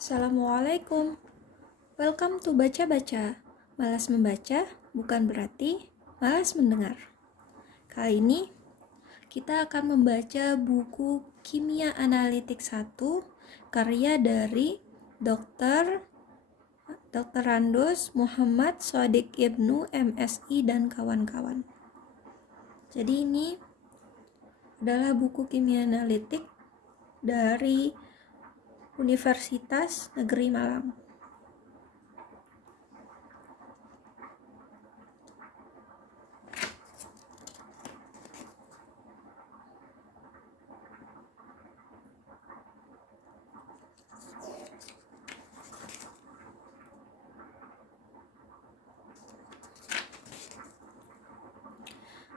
Assalamualaikum. Welcome to Baca-Baca. Malas membaca bukan berarti malas mendengar. Kali ini kita akan membaca buku Kimia Analitik 1 karya dari Dr. Randus Muhammad Shodiq Ibnu MSI dan kawan-kawan. Jadi ini adalah buku Kimia Analitik dari Universitas Negeri Malang.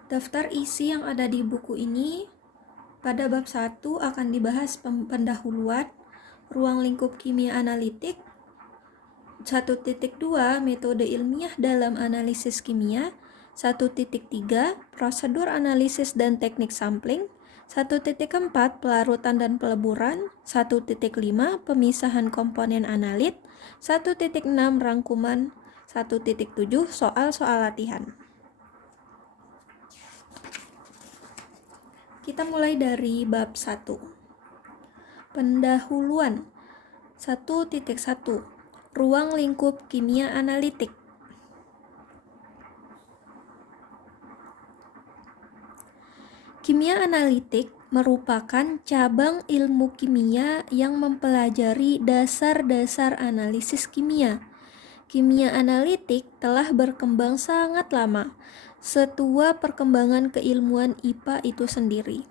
Daftar isi yang ada di buku ini pada bab 1 akan dibahas pendahuluan, ruang lingkup kimia analitik, 1.2 metode ilmiah dalam analisis kimia, 1.3 prosedur analisis dan teknik sampling, 1.4 pelarutan dan peleburan, 1.5 pemisahan komponen analit, 1.6 rangkuman, 1.7 soal-soal latihan. Kita mulai dari bab 1. Pendahuluan 1.1 Ruang lingkup kimia analitik. Kimia analitik merupakan cabang ilmu kimia yang mempelajari dasar-dasar analisis kimia. Kimia analitik telah berkembang sangat lama, setua perkembangan keilmuan IPA itu sendiri.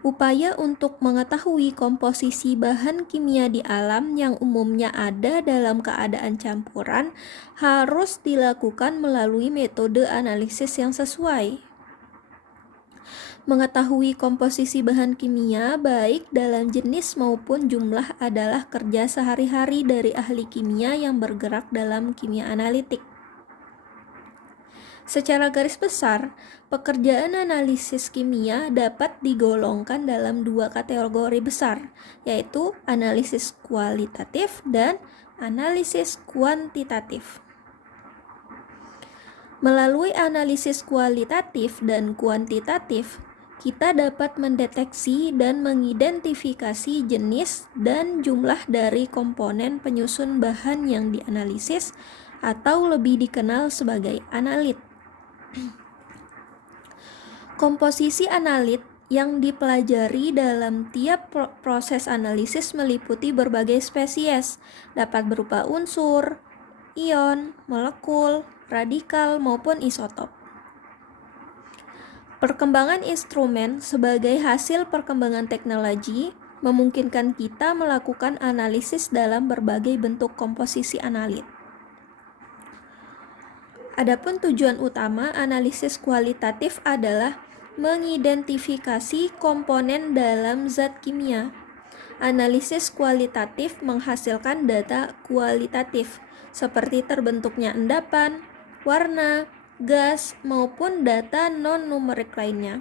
Upaya untuk mengetahui komposisi bahan kimia di alam yang umumnya ada dalam keadaan campuran harus dilakukan melalui metode analisis yang sesuai. Mengetahui komposisi bahan kimia baik dalam jenis maupun jumlah adalah kerja sehari-hari dari ahli kimia yang bergerak dalam kimia analitik. Secara garis besar, pekerjaan analisis kimia dapat digolongkan dalam dua kategori besar, yaitu analisis kualitatif dan analisis kuantitatif. Melalui analisis kualitatif dan kuantitatif, kita dapat mendeteksi dan mengidentifikasi jenis dan jumlah dari komponen penyusun bahan yang dianalisis atau lebih dikenal sebagai analit. Komposisi analit yang dipelajari dalam tiap proses analisis meliputi berbagai spesies, dapat berupa unsur, ion, molekul, radikal, maupun isotop. Perkembangan instrumen sebagai hasil perkembangan teknologi memungkinkan kita melakukan analisis dalam berbagai bentuk komposisi analit. Adapun tujuan utama analisis kualitatif adalah mengidentifikasi komponen dalam zat kimia. Analisis kualitatif menghasilkan data kualitatif, seperti terbentuknya endapan, warna, gas, maupun data non-numerik lainnya.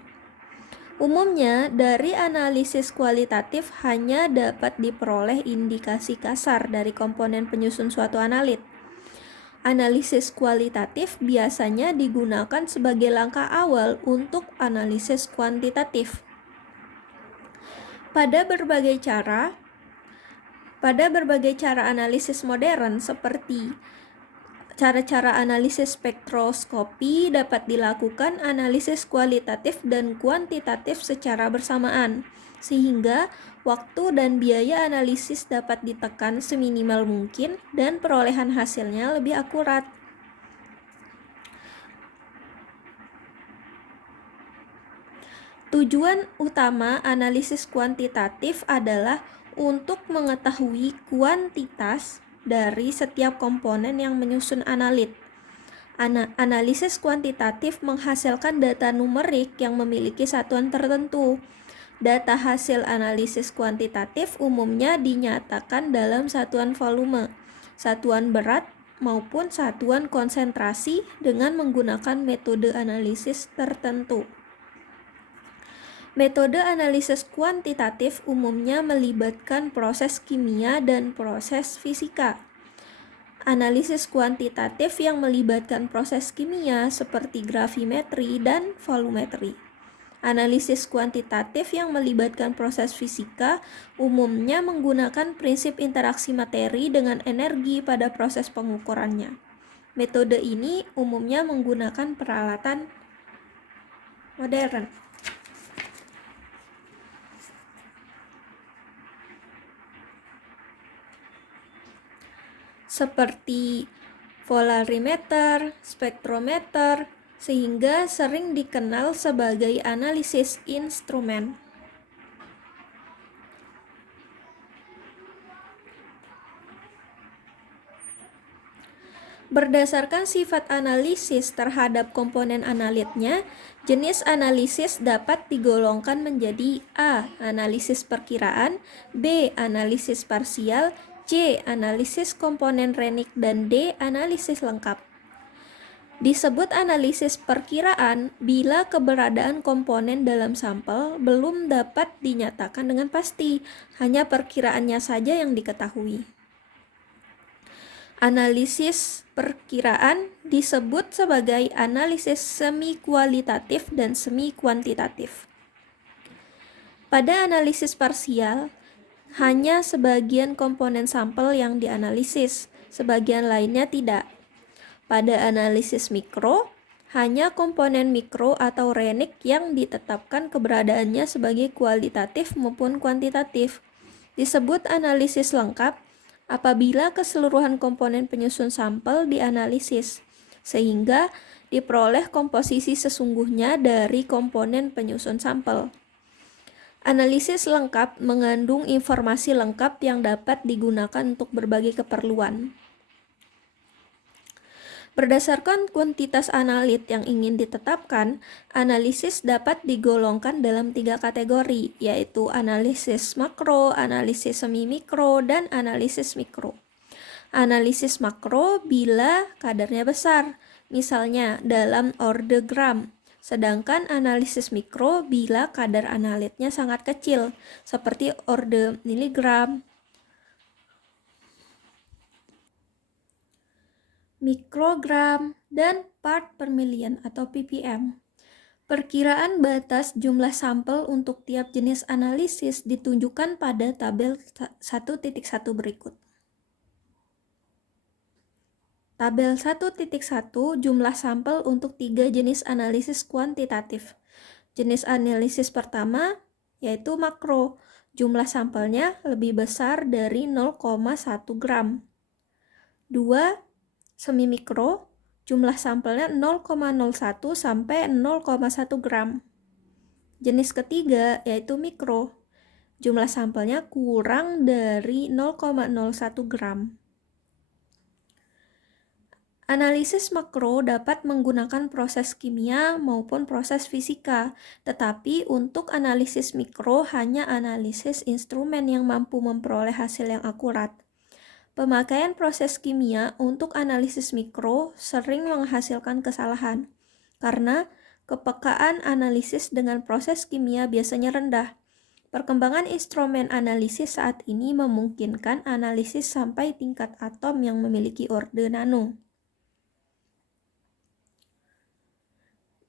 Umumnya, dari analisis kualitatif hanya dapat diperoleh indikasi kasar dari komponen penyusun suatu analit. Analisis kualitatif biasanya digunakan sebagai langkah awal untuk analisis kuantitatif. Pada berbagai cara analisis modern seperti cara-cara analisis spektroskopi dapat dilakukan analisis kualitatif dan kuantitatif secara bersamaan, sehingga waktu dan biaya analisis dapat ditekan seminimal mungkin dan perolehan hasilnya lebih akurat. Tujuan utama analisis kuantitatif adalah untuk mengetahui kuantitas dari setiap komponen yang menyusun analit. Analisis kuantitatif menghasilkan data numerik yang memiliki satuan tertentu. Data hasil analisis kuantitatif umumnya dinyatakan dalam satuan volume, satuan berat, maupun satuan konsentrasi dengan menggunakan metode analisis tertentu. Metode analisis kuantitatif umumnya melibatkan proses kimia dan proses fisika. Analisis kuantitatif yang melibatkan proses kimia seperti gravimetri dan volumetri. Analisis kuantitatif yang melibatkan proses fisika umumnya menggunakan prinsip interaksi materi dengan energi pada proses pengukurannya. Metode ini umumnya menggunakan peralatan modern, seperti polarimeter, spektrometer, sehingga sering dikenal sebagai analisis instrumen. Berdasarkan sifat analisis terhadap komponen analitnya, jenis analisis dapat digolongkan menjadi A. Analisis perkiraan, B. Analisis parsial, C. Analisis komponen renik, dan D. Analisis lengkap. Disebut analisis perkiraan bila keberadaan komponen dalam sampel belum dapat dinyatakan dengan pasti, hanya perkiraannya saja yang diketahui. Analisis perkiraan disebut sebagai analisis semi kualitatif dan semi kuantitatif. Pada analisis parsial, hanya sebagian komponen sampel yang dianalisis, sebagian lainnya tidak. Pada analisis mikro, hanya komponen mikro atau renik yang ditetapkan keberadaannya sebagai kualitatif maupun kuantitatif. Disebut analisis lengkap apabila keseluruhan komponen penyusun sampel dianalisis, sehingga diperoleh komposisi sesungguhnya dari komponen penyusun sampel. Analisis lengkap mengandung informasi lengkap yang dapat digunakan untuk berbagai keperluan. Berdasarkan kuantitas analit yang ingin ditetapkan, analisis dapat digolongkan dalam 3 kategori, yaitu analisis makro, analisis semi-mikro, dan analisis mikro. Analisis makro bila kadarnya besar, misalnya dalam orde gram, sedangkan analisis mikro bila kadar analitnya sangat kecil, seperti orde miligram, mikrogram, dan part per million atau ppm. Perkiraan batas jumlah sampel untuk tiap jenis analisis ditunjukkan pada tabel 1.1 berikut. Tabel 1.1 jumlah sampel untuk 3 jenis analisis kuantitatif. Jenis analisis pertama yaitu makro, jumlah sampelnya lebih besar dari 0,1 gram. 2. Semi mikro, jumlah sampelnya 0,01 sampai 0,1 gram. Jenis ketiga yaitu mikro, jumlah sampelnya kurang dari 0,01 gram. Analisis makro dapat menggunakan proses kimia maupun proses fisika, tetapi untuk analisis mikro hanya analisis instrumen yang mampu memperoleh hasil yang akurat. Pemakaian proses kimia untuk analisis mikro sering menghasilkan kesalahan, karena kepekaan analisis dengan proses kimia biasanya rendah. Perkembangan instrumen analisis saat ini memungkinkan analisis sampai tingkat atom yang memiliki orde nano.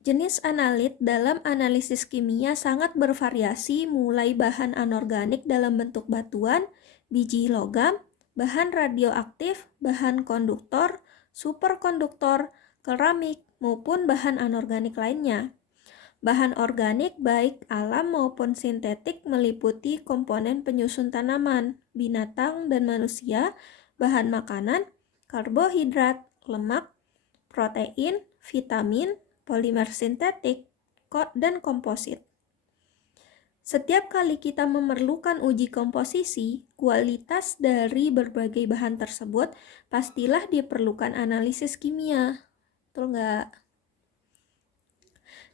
Jenis analit dalam analisis kimia sangat bervariasi, mulai bahan anorganik dalam bentuk batuan, biji logam, bahan radioaktif, bahan konduktor, superkonduktor, keramik, maupun bahan anorganik lainnya. Bahan organik baik alam maupun sintetik meliputi komponen penyusun tanaman, binatang, dan manusia, bahan makanan, karbohidrat, lemak, protein, vitamin, polimer sintetik, dan komposit. Setiap kali kita memerlukan uji komposisi, kualitas dari berbagai bahan tersebut pastilah diperlukan analisis kimia. Betul nggak?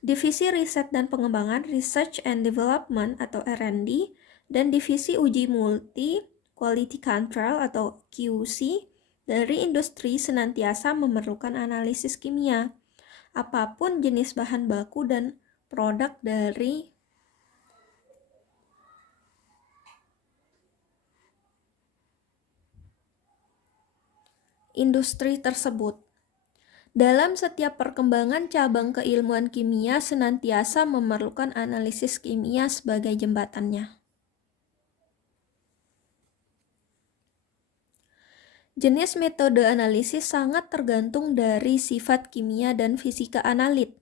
Divisi Riset dan Pengembangan (Research and Development) atau R&D dan Divisi Uji Multi Quality Control atau QC dari industri senantiasa memerlukan analisis kimia. Apapun jenis bahan baku dan produk dari industri tersebut. Dalam setiap perkembangan cabang keilmuan kimia senantiasa memerlukan analisis kimia sebagai jembatannya. Jenis metode analisis sangat tergantung dari sifat kimia dan fisika analit,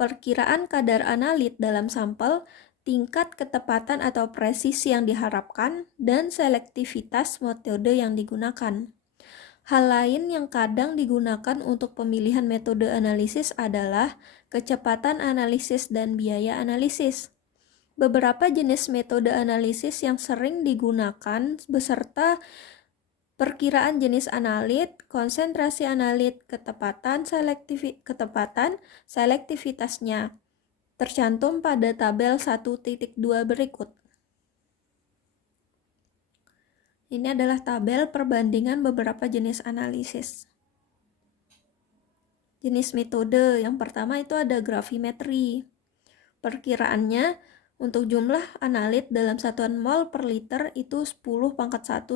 perkiraan kadar analit dalam sampel, tingkat ketepatan atau presisi yang diharapkan, dan selektivitas metode yang digunakan. Hal lain yang kadang digunakan untuk pemilihan metode analisis adalah kecepatan analisis dan biaya analisis. Beberapa jenis metode analisis yang sering digunakan beserta perkiraan jenis analit, konsentrasi analit, ketepatan selektivitasnya tercantum pada tabel 1.2 berikut. Ini adalah tabel perbandingan beberapa jenis analisis. Jenis metode yang pertama itu ada gravimetri. Perkiraannya untuk jumlah analit dalam satuan mol per liter itu 10⁻⁴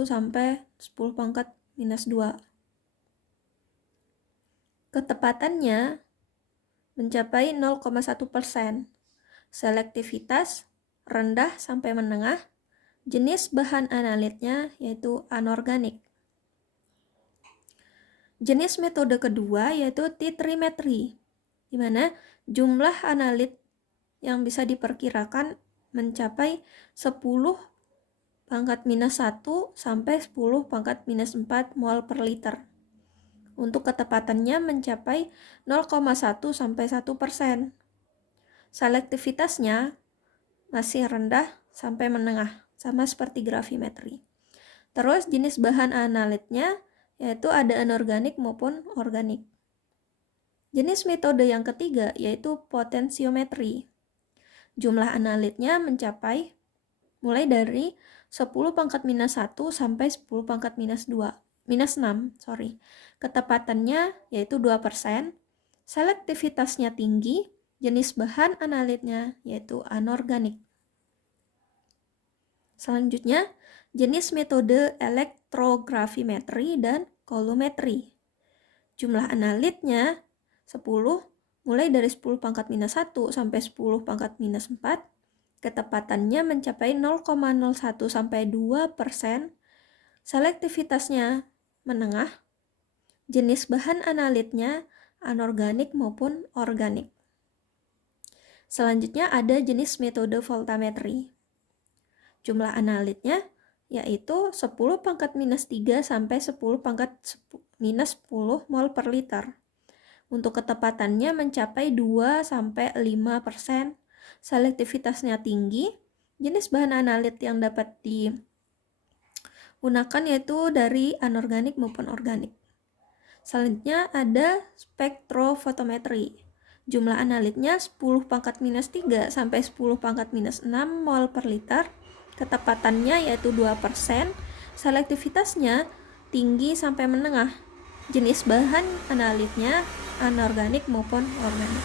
sampai 10⁻⁻². Ketepatannya mencapai 0,1%. Selektivitas rendah sampai menengah. Jenis bahan analitnya yaitu anorganik. Jenis metode kedua yaitu titrimetri, di mana jumlah analit yang bisa diperkirakan mencapai 10⁻⁻⁴ sampai 10⁻⁻⁴ mol per liter. Untuk ketepatannya mencapai 0,1 sampai 1%. Selektivitasnya masih rendah sampai menengah, sama seperti gravimetri. Terus jenis bahan analitnya yaitu ada anorganik maupun organik. Jenis metode yang ketiga yaitu potensiometri. Jumlah analitnya mencapai mulai dari 10⁻⁻⁴ sampai 10⁻⁻⁴. Ketepatannya yaitu 2%. Selektivitasnya tinggi. Jenis bahan analitnya yaitu anorganik. Selanjutnya, jenis metode elektrogravimetri dan kolumetri. Jumlah analitnya 10, mulai dari 10⁻⁻⁴ sampai 10⁻⁻⁴. Ketepatannya mencapai 0,01 sampai 2%. Selektivitasnya menengah. Jenis bahan analitnya anorganik maupun organik. Selanjutnya ada jenis metode voltametri. Jumlah analitnya yaitu 10⁻⁻³ sampai 10⁻⁻⁻10 mol per liter. Untuk ketepatannya mencapai 2 sampai 5%. Selektivitasnya tinggi. Jenis bahan analit yang dapat digunakan yaitu dari anorganik maupun organik. Selanjutnya ada spektrofotometri. Jumlah analitnya 10⁻⁻³ sampai 10⁻⁻�6 mol per liter. Ketepatannya yaitu 2%. Selektivitasnya tinggi sampai menengah. Jenis bahan analitnya anorganik maupun organik.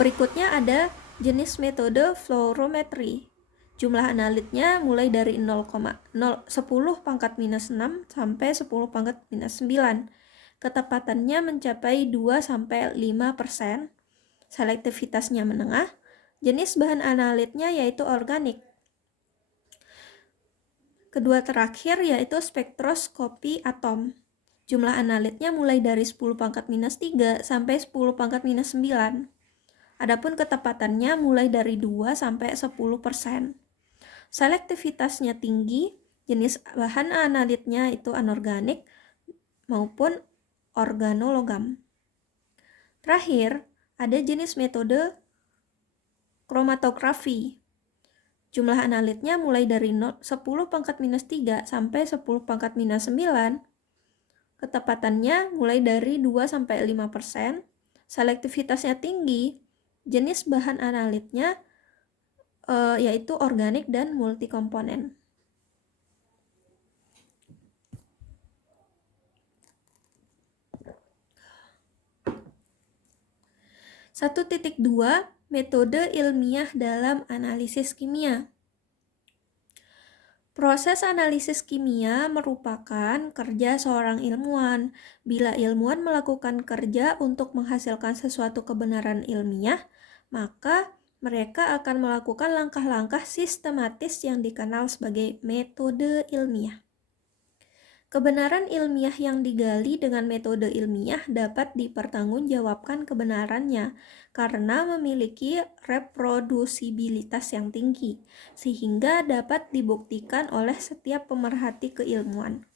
Berikutnya ada jenis metode fluorometri. Jumlah analitnya mulai dari 10⁻⁻⁶ sampai 10⁻⁹. Ketepatannya mencapai 2 sampai 5%. Selektivitasnya menengah. Jenis bahan analitnya yaitu organik. Kedua terakhir yaitu spektroskopi atom. Jumlah analitnya mulai dari 10⁻⁻³ sampai 10⁻⁹. Adapun ketepatannya mulai dari 2 sampai 10%. Selektivitasnya tinggi. Jenis bahan analitnya itu anorganik maupun organologam. Terakhir, ada jenis metode kromatografi. Jumlah analitnya mulai dari 10⁻⁻³ sampai 10⁻⁹. Ketepatannya mulai dari 2 sampai 5%. Selektivitasnya tinggi. Jenis bahan analitnya yaitu organik dan multikomponen. Satu titik metode ilmiah dalam analisis kimia. Proses analisis kimia merupakan kerja seorang ilmuwan. Bila ilmuwan melakukan kerja untuk menghasilkan sesuatu kebenaran ilmiah, maka mereka akan melakukan langkah-langkah sistematis yang dikenal sebagai metode ilmiah. Kebenaran ilmiah yang digali dengan metode ilmiah dapat dipertanggungjawabkan kebenarannya karena memiliki reprodusibilitas yang tinggi, sehingga dapat dibuktikan oleh setiap pemerhati keilmuan.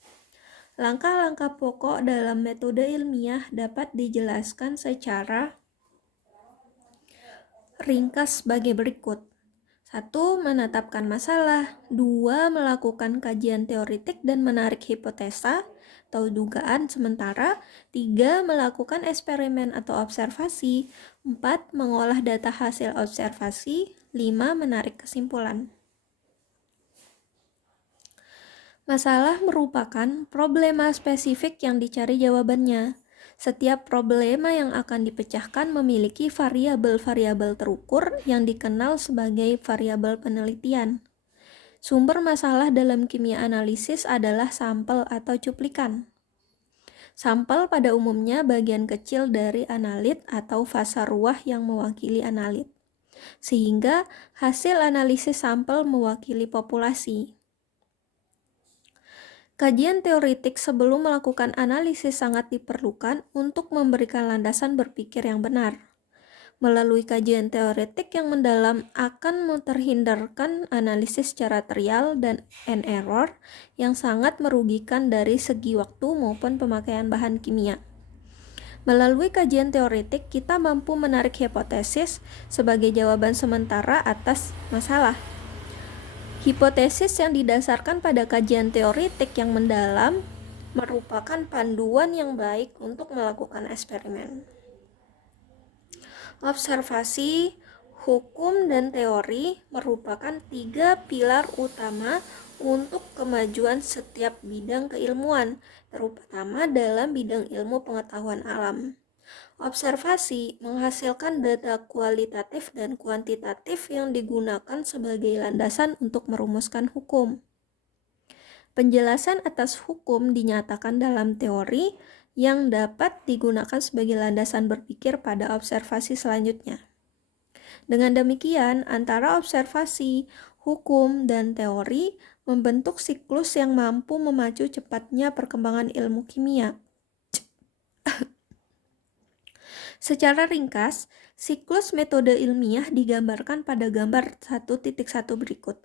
Langkah-langkah pokok dalam metode ilmiah dapat dijelaskan secara ringkas sebagai berikut. 1. Menetapkan masalah. 2. Melakukan kajian teoritik dan menarik hipotesa atau dugaan sementara. 3. Melakukan eksperimen atau observasi. 4. Mengolah data hasil observasi. 5. Menarik kesimpulan. Masalah merupakan problema spesifik yang dicari jawabannya. Setiap problema yang akan dipecahkan memiliki variabel-variabel terukur yang dikenal sebagai variabel penelitian. Sumber masalah dalam kimia analisis adalah sampel atau cuplikan. Sampel pada umumnya bagian kecil dari analit atau fasa ruah yang mewakili analit, sehingga hasil analisis sampel mewakili populasi. Kajian teoritik sebelum melakukan analisis sangat diperlukan untuk memberikan landasan berpikir yang benar. Melalui kajian teoretik yang mendalam akan terhindarkan analisis secara trial dan error yang sangat merugikan dari segi waktu maupun pemakaian bahan kimia. Melalui kajian teoretik, kita mampu menarik hipotesis sebagai jawaban sementara atas masalah. Hipotesis yang didasarkan pada kajian teoretik yang mendalam merupakan panduan yang baik untuk melakukan eksperimen. Observasi, hukum, dan teori merupakan 3 pilar utama untuk kemajuan setiap bidang keilmuan, terutama dalam bidang ilmu pengetahuan alam. Observasi menghasilkan data kualitatif dan kuantitatif yang digunakan sebagai landasan untuk merumuskan hukum. Penjelasan atas hukum dinyatakan dalam teori yang dapat digunakan sebagai landasan berpikir pada observasi selanjutnya. Dengan demikian, antara observasi, hukum, dan teori membentuk siklus yang mampu memacu cepatnya perkembangan ilmu kimia. Secara ringkas, siklus metode ilmiah digambarkan pada gambar 1.1 berikut.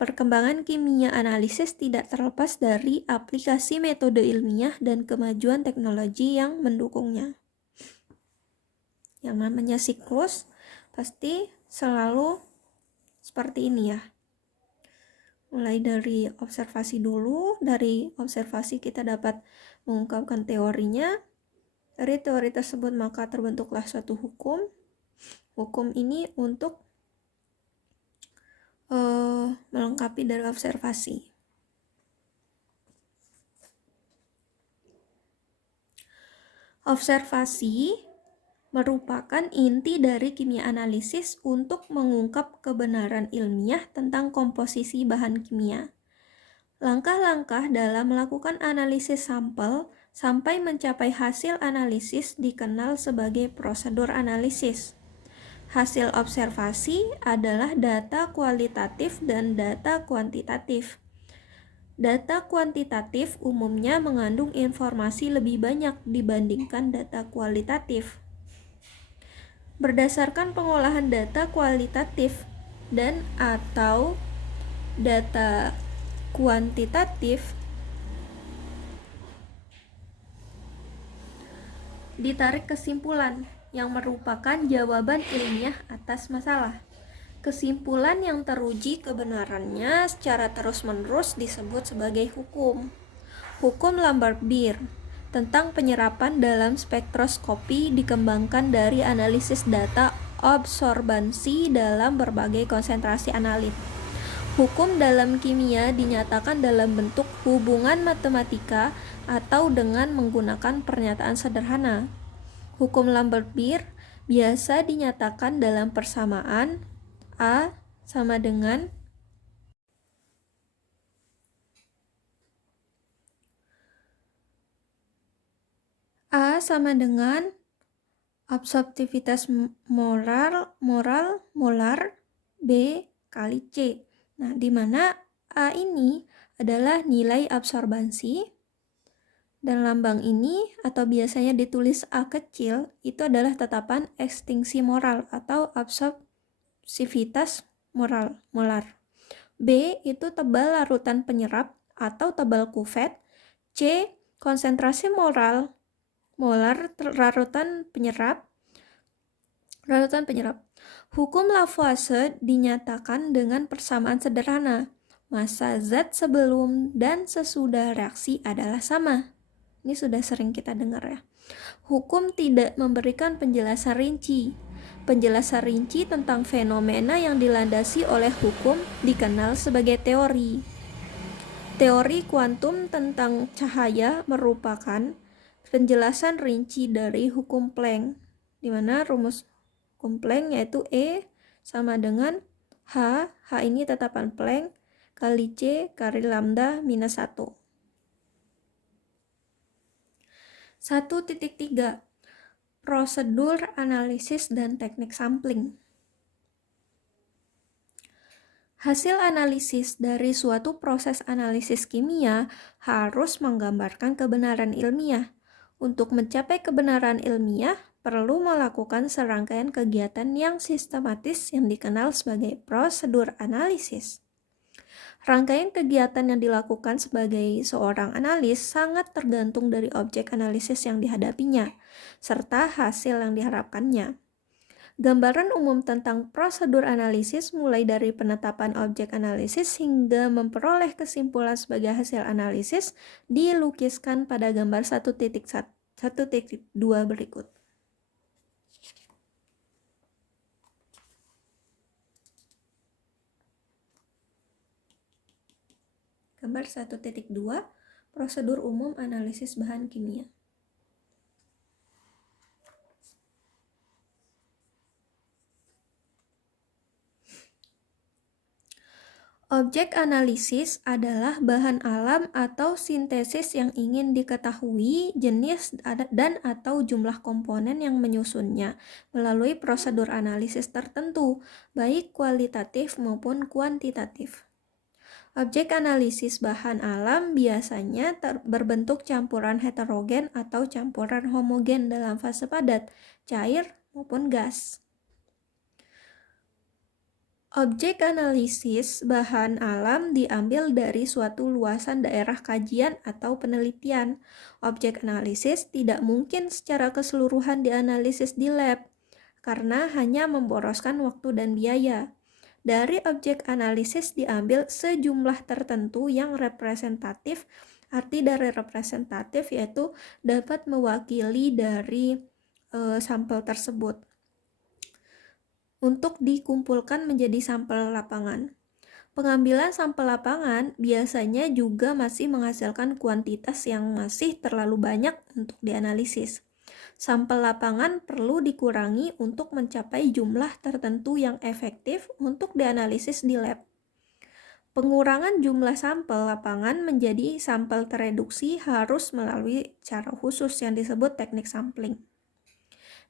Perkembangan kimia analisis tidak terlepas dari aplikasi metode ilmiah dan kemajuan teknologi yang mendukungnya. Yang namanya siklus pasti selalu seperti ini ya. Mulai dari observasi dulu, dari observasi kita dapat mengungkapkan teorinya. Dari teori tersebut maka terbentuklah suatu hukum. Hukum ini untuk melengkapi dari observasi. Observasi merupakan inti dari kimia analisis untuk mengungkap kebenaran ilmiah tentang komposisi bahan kimia. Langkah-langkah dalam melakukan analisis sampel sampai mencapai hasil analisis dikenal sebagai prosedur analisis. Hasil observasi adalah data kualitatif dan data kuantitatif. Data kuantitatif umumnya mengandung informasi lebih banyak dibandingkan data kualitatif. Berdasarkan pengolahan data kualitatif dan atau data kuantitatif, ditarik kesimpulan yang merupakan jawaban ilmiah atas masalah. Kesimpulan yang teruji kebenarannya secara terus-menerus disebut sebagai hukum. Hukum Lambert-Beer tentang penyerapan dalam spektroskopi dikembangkan dari analisis data absorbansi dalam berbagai konsentrasi analit. Hukum dalam kimia dinyatakan dalam bentuk hubungan matematika atau dengan menggunakan pernyataan sederhana. Hukum Lambert-Beer biasa dinyatakan dalam persamaan A sama dengan A sama dengan absorptivitas molar B kali C. Nah, di mana A ini adalah nilai absorbansi dan lambang ini atau biasanya ditulis A kecil itu adalah tetapan ekstingsi moral atau absorptivitas molar. B itu tebal larutan penyerap atau tebal kuvet. C konsentrasi molar larutan penyerap. Hukum Lavoisier dinyatakan dengan persamaan sederhana. Massa zat sebelum dan sesudah reaksi adalah sama. Ini sudah sering kita dengar ya. Hukum tidak memberikan penjelasan rinci. Penjelasan rinci tentang fenomena yang dilandasi oleh hukum dikenal sebagai teori. Teori kuantum tentang cahaya merupakan penjelasan rinci dari hukum Planck, di mana rumus hukum Planck yaitu E sama dengan H ini tetapan Planck, kali C kali lambda minus 1. 1.3 Prosedur analisis dan teknik sampling. Hasil analisis dari suatu proses analisis kimia harus menggambarkan kebenaran ilmiah. Untuk mencapai kebenaran ilmiah, perlu melakukan serangkaian kegiatan yang sistematis yang dikenal sebagai prosedur analisis. Rangkaian kegiatan yang dilakukan sebagai seorang analis sangat tergantung dari objek analisis yang dihadapinya, serta hasil yang diharapkannya. Gambaran umum tentang prosedur analisis mulai dari penetapan objek analisis hingga memperoleh kesimpulan sebagai hasil analisis dilukiskan pada gambar 1.2 berikut. Gambar 1.2 Prosedur umum analisis bahan kimia. Objek analisis adalah bahan alam atau sintesis yang ingin diketahui jenis dan atau jumlah komponen yang menyusunnya melalui prosedur analisis tertentu, baik kualitatif maupun kuantitatif. Objek analisis bahan alam biasanya berbentuk campuran heterogen atau campuran homogen dalam fase padat, cair maupun gas. Objek analisis bahan alam diambil dari suatu luasan daerah kajian atau penelitian. Objek analisis tidak mungkin secara keseluruhan dianalisis di lab, karena hanya memboroskan waktu dan biaya. Dari objek analisis diambil sejumlah tertentu yang representatif. Arti dari representatif yaitu dapat mewakili dari sampel tersebut untuk dikumpulkan menjadi sampel lapangan. Pengambilan sampel lapangan biasanya juga masih menghasilkan kuantitas yang masih terlalu banyak untuk dianalisis. Sampel lapangan perlu dikurangi untuk mencapai jumlah tertentu yang efektif untuk dianalisis di lab. Pengurangan jumlah sampel lapangan menjadi sampel tereduksi harus melalui cara khusus yang disebut teknik sampling.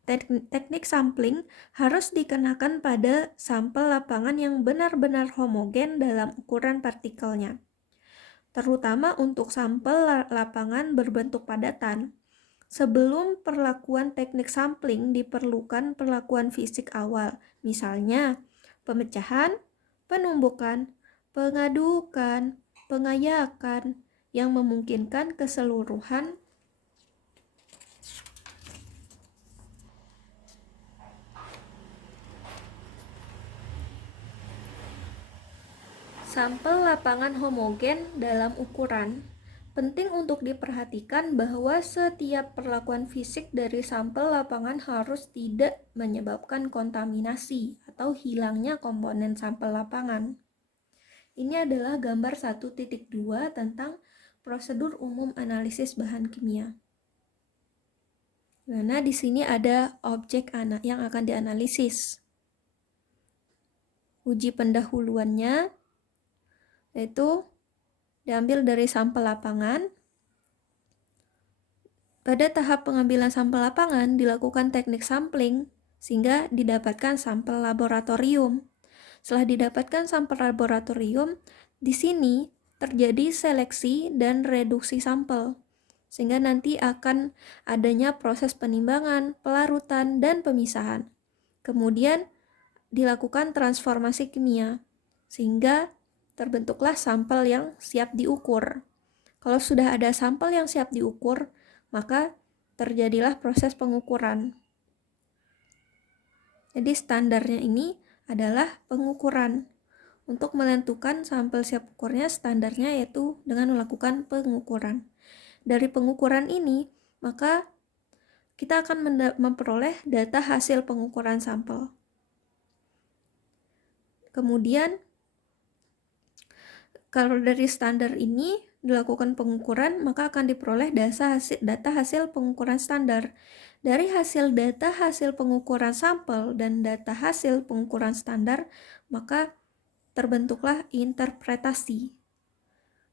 Teknik sampling harus dikenakan pada sampel lapangan yang benar-benar homogen dalam ukuran partikelnya, terutama untuk sampel lapangan berbentuk padatan. Sebelum perlakuan teknik sampling diperlukan perlakuan fisik awal, misalnya pemecahan, penumbukan, pengadukan, pengayakan yang memungkinkan keseluruhan sampel lapangan homogen dalam ukuran. Penting untuk diperhatikan bahwa setiap perlakuan fisik dari sampel lapangan harus tidak menyebabkan kontaminasi atau hilangnya komponen sampel lapangan. Ini adalah gambar 1.2 tentang prosedur umum analisis bahan kimia. Nah, di sini ada objek yang akan dianalisis. Uji pendahuluannya yaitu diambil dari sampel lapangan, Pada tahap pengambilan sampel lapangan dilakukan teknik sampling sehingga didapatkan sampel laboratorium. Setelah didapatkan sampel laboratorium, di sini terjadi seleksi dan reduksi sampel, sehingga nanti akan adanya proses penimbangan, pelarutan, dan pemisahan. Kemudian dilakukan transformasi kimia, sehingga terbentuklah sampel yang siap diukur. Kalau sudah ada sampel yang siap diukur, maka terjadilah proses pengukuran. Jadi standarnya ini adalah pengukuran. Untuk menentukan sampel siap ukurnya, standarnya yaitu dengan melakukan pengukuran. Dari pengukuran ini, maka kita akan memperoleh data hasil pengukuran sampel. Kemudian, kalau dari standar ini dilakukan pengukuran, maka akan diperoleh data hasil pengukuran standar. Dari hasil data hasil pengukuran sampel dan data hasil pengukuran standar, maka terbentuklah interpretasi.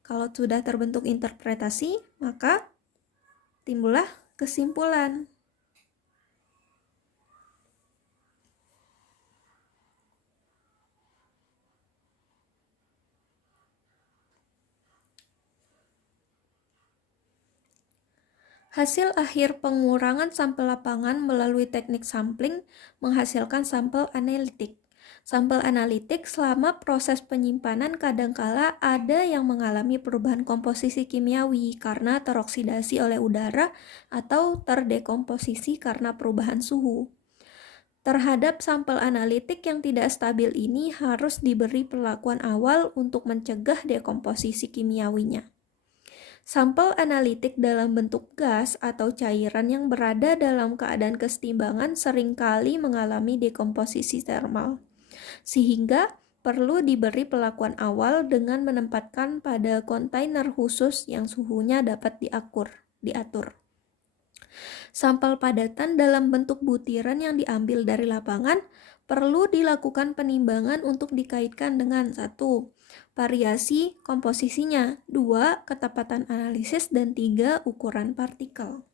Kalau sudah terbentuk interpretasi, maka timbullah kesimpulan. Hasil akhir pengurangan sampel lapangan melalui teknik sampling menghasilkan sampel analitik. Sampel analitik selama proses penyimpanan kadangkala ada yang mengalami perubahan komposisi kimiawi karena teroksidasi oleh udara atau terdekomposisi karena perubahan suhu. Terhadap sampel analitik yang tidak stabil ini harus diberi perlakuan awal untuk mencegah dekomposisi kimiawinya. Sampel analitik dalam bentuk gas atau cairan yang berada dalam keadaan kesetimbangan seringkali mengalami dekomposisi termal, sehingga perlu diberi perlakuan awal dengan menempatkan pada kontainer khusus yang suhunya dapat diatur. Sampel padatan dalam bentuk butiran yang diambil dari lapangan perlu dilakukan penimbangan untuk dikaitkan dengan 1. Variasi komposisinya, 2. Ketepatan analisis, dan 3. Ukuran partikel.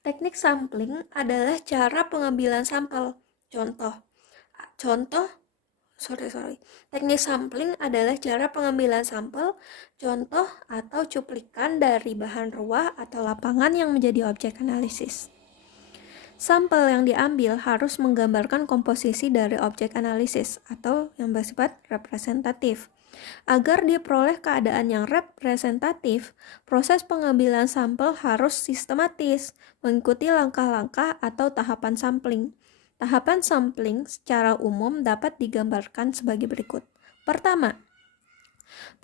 Teknik sampling adalah cara pengambilan sampel. Teknik sampling adalah cara pengambilan sampel, contoh atau cuplikan dari bahan ruah atau lapangan yang menjadi objek analisis. Sampel yang diambil harus menggambarkan komposisi dari objek analisis atau yang bersifat representatif. Agar diperoleh keadaan yang representatif, proses pengambilan sampel harus sistematis, mengikuti langkah-langkah atau tahapan sampling. Tahapan sampling secara umum dapat digambarkan sebagai berikut. Pertama,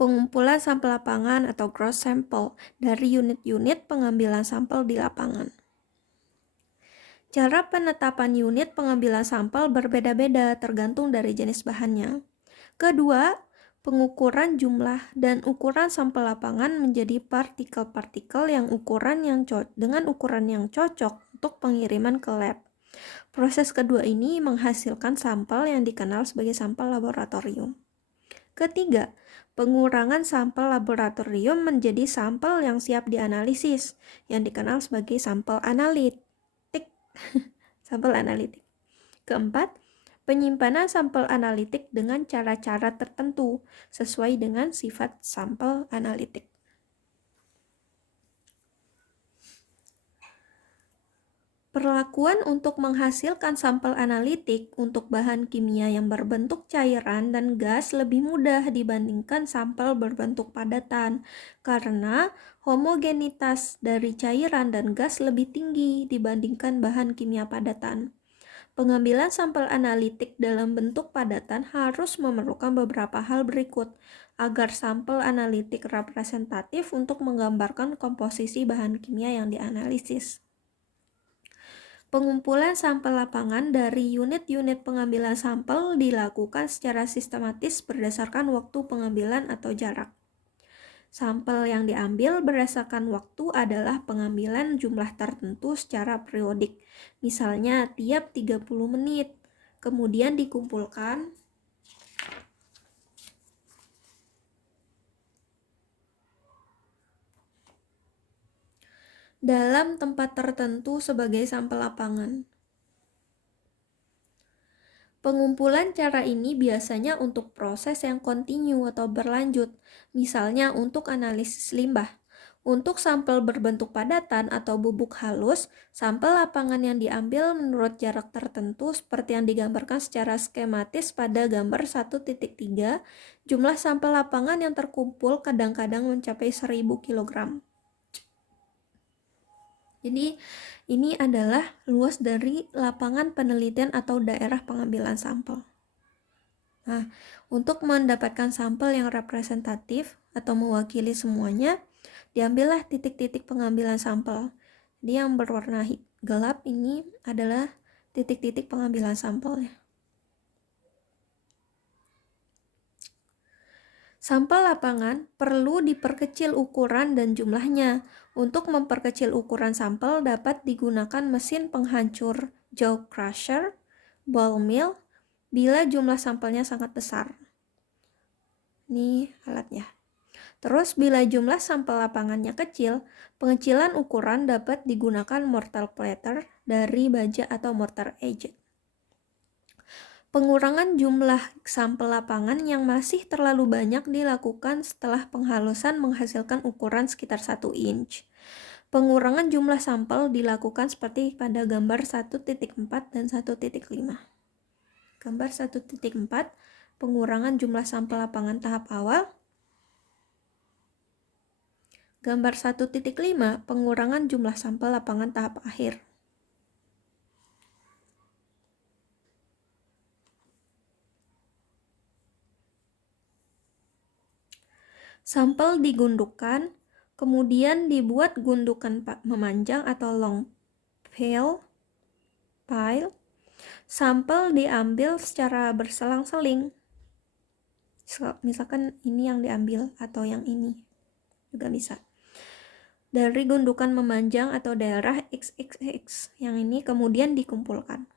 pengumpulan sampel lapangan atau gross sample dari unit-unit pengambilan sampel di lapangan. Cara penetapan unit pengambilan sampel berbeda-beda tergantung dari jenis bahannya. Kedua, pengukuran jumlah dan ukuran sampel lapangan menjadi partikel-partikel dengan ukuran yang cocok untuk pengiriman ke lab. Proses kedua ini menghasilkan sampel yang dikenal sebagai sampel laboratorium. Ketiga, pengurangan sampel laboratorium menjadi sampel yang siap dianalisis, yang dikenal sebagai sampel analitik. Sampel analitik. Keempat, penyimpanan sampel analitik dengan cara-cara tertentu sesuai dengan sifat sampel analitik. Perlakuan untuk menghasilkan sampel analitik untuk bahan kimia yang berbentuk cairan dan gas lebih mudah dibandingkan sampel berbentuk padatan karena homogenitas dari cairan dan gas lebih tinggi dibandingkan bahan kimia padatan. Pengambilan sampel analitik dalam bentuk padatan harus memerlukan beberapa hal berikut agar sampel analitik representatif untuk menggambarkan komposisi bahan kimia yang dianalisis. Pengumpulan sampel lapangan dari unit-unit pengambilan sampel dilakukan secara sistematis berdasarkan waktu pengambilan atau jarak. Sampel yang diambil berdasarkan waktu adalah pengambilan jumlah tertentu secara periodik, misalnya tiap 30 menit. Kemudian dikumpulkan dalam tempat tertentu sebagai sampel lapangan. Pengumpulan cara ini biasanya untuk proses yang kontinu atau berlanjut, misalnya untuk analisis limbah. Untuk sampel berbentuk padatan atau bubuk halus, sampel lapangan yang diambil menurut jarak tertentu seperti yang digambarkan secara skematis pada gambar 1.3, jumlah sampel lapangan yang terkumpul kadang-kadang mencapai 1000 kg. Jadi ini adalah luas dari lapangan penelitian atau daerah pengambilan sampel. Nah, untuk mendapatkan sampel yang representatif atau mewakili semuanya, diambillah titik-titik pengambilan sampel. Jadi yang berwarna gelap ini adalah titik-titik pengambilan sampelnya. Sampel lapangan perlu diperkecil ukuran dan jumlahnya. Untuk memperkecil ukuran sampel dapat digunakan mesin penghancur jaw crusher, ball mill, bila jumlah sampelnya sangat besar. Ini alatnya. Terus bila jumlah sampel lapangannya kecil, pengecilan ukuran dapat digunakan mortar plater dari baja atau mortar agent. Pengurangan jumlah sampel lapangan yang masih terlalu banyak dilakukan setelah penghalusan menghasilkan ukuran sekitar 1 inch. Pengurangan jumlah sampel dilakukan seperti pada gambar 1.4 dan 1.5. Gambar 1.4, pengurangan jumlah sampel lapangan tahap awal. Gambar 1.5, pengurangan jumlah sampel lapangan tahap akhir. Sampel digundukkan, kemudian dibuat gundukan memanjang atau long pile. Sampel diambil secara berselang-seling. Misalkan ini yang diambil atau yang ini juga bisa. Dari gundukan memanjang atau daerah XXX yang ini kemudian dikumpulkan.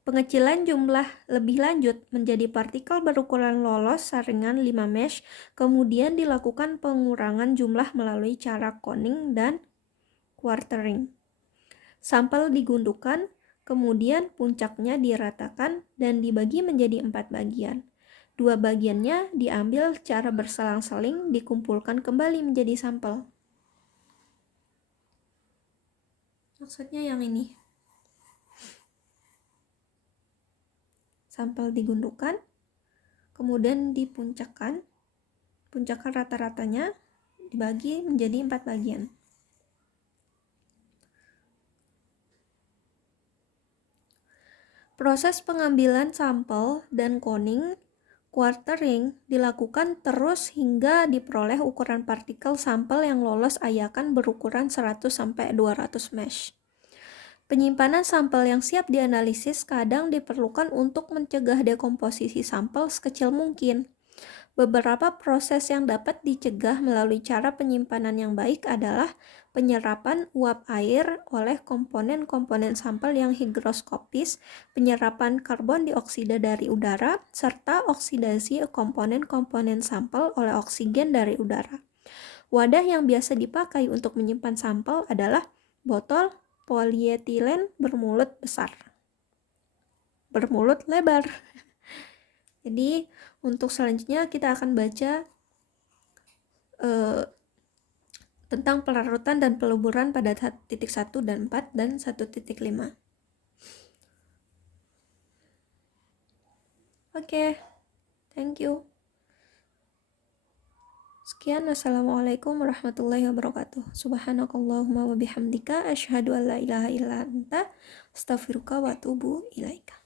Pengecilan jumlah lebih lanjut menjadi partikel berukuran lolos saringan 5 mesh, kemudian dilakukan pengurangan jumlah melalui cara coning dan quartering. Sampel digundukkan, kemudian puncaknya diratakan dan dibagi menjadi 4 bagian. 2 bagiannya diambil secara berselang-seling, dikumpulkan kembali menjadi sampel. Maksudnya yang ini. Sampel digundukkan, kemudian dipuncakkan, puncakan rata-ratanya dibagi menjadi 4 bagian. Proses pengambilan sampel dan coning, quartering dilakukan terus hingga diperoleh ukuran partikel sampel yang lolos ayakan berukuran 100-200 mesh. Penyimpanan sampel yang siap dianalisis kadang diperlukan untuk mencegah dekomposisi sampel sekecil mungkin. Beberapa proses yang dapat dicegah melalui cara penyimpanan yang baik adalah penyerapan uap air oleh komponen-komponen sampel yang higroskopis, penyerapan karbon dioksida dari udara, serta oksidasi komponen-komponen sampel oleh oksigen dari udara. Wadah yang biasa dipakai untuk menyimpan sampel adalah botol polietilen bermulut besar, bermulut lebar. Jadi untuk selanjutnya kita akan baca tentang pelarutan dan peluburan pada titik 1 dan 4 dan 1.5. Oke, thank you. Sekian, wassalamualaikum warahmatullahi wabarakatuh. Subhanakallahumma wa bihamdika asyhadu an la ilaha illa anta astaghfiruka wa atubu ilaika.